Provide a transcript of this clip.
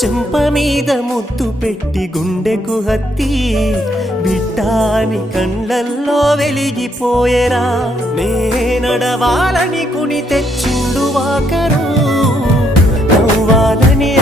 చెంప మీద ముద్దు పెట్టి గుండెకు హత్తి బిడ్డాని కండ్లల్లో వెలిగిపోయేరా నే నడవాలని కుని తెచ్చిండు వాకరు నవ్వాలని